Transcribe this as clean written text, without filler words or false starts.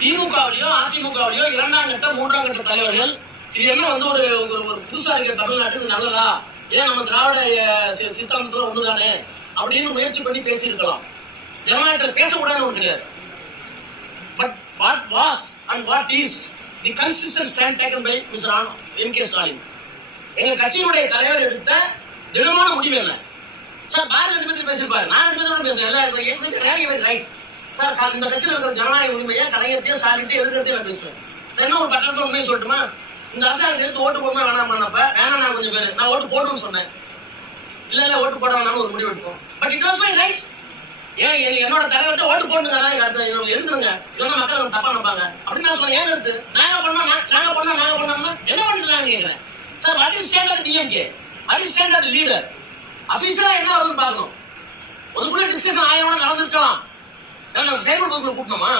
திமுகவிலையோ அதிமுகவிலையோ 2ஆம் கட்ட 3ஆம் கட்ட தலைவர்கள் இது என்ன ஒரு புதுசா இருக்கிற தமிழ்நாட்டுக்கு நல்லதா, ஏன் நம்ம திராவிட சித்தாந்தத்தோட ஒண்ணுதானே அப்படின்னு முயற்சி பண்ணி பேசியிருக்கலாம். ஜனநாயகத்தில் பேசக்கூடாதுன்னு ஒன்று கிடையாது. But what was and what is the consistent stand taken by mister M.K. Stalin. எங்க கட்சியினுடைய தலைவர் எடுத்த திடமான முடிவு என்ன சார்? பாரதிய பத்தி பேசியிருப்பாரு, நான் பேசுறேன் ரைட் சார். இந்த கட்சியில் இருக்கிற ஜனநாயக உரிமையை கலைஞர்கிட்டயும் ஸ்டாலின்கிட்டயும் எதிர்க்கிறதையும் நான் பேசுவேன். என்ன ஒரு பட்டணத்தை உண்மையை சொல்லட்டுமா, இந்த அரசாங்கத்தை எடுத்து ஓட்டு போடணும் வேணாம் பண்ணப்ப வேணாம் நான் கொஞ்சம் பேர் நான் ஓட்டு போடணும்னு சொன்னேன். இல்ல ஓட்டு போட வேணாலும் ஒரு முடிவு எடுக்கும். But it was my right. ஏன் என்னோட தலைவர்கிட்ட ஓட்டு போடுங்க எதுக்குங்க, இதெல்லாம் மக்கள் தப்பா நினைப்பாங்க அப்படின்னு நான் சொன்னேன். ஏன் எடுத்து நாங்க பண்ணோம்னா என்ன பண்ணிடலாம்னு கேட்கிறேன் sir. What is stand of DMK, what is stand of leader? அபிஷியலா என்ன வருதுன்னு பார்க்கணும். அதுக்குள்ள டிஸ்கஷன் 1000 நடந்திருக்கலாம். நம்ம செயல்படுறதுக்குள்ள கூட்டணுமா?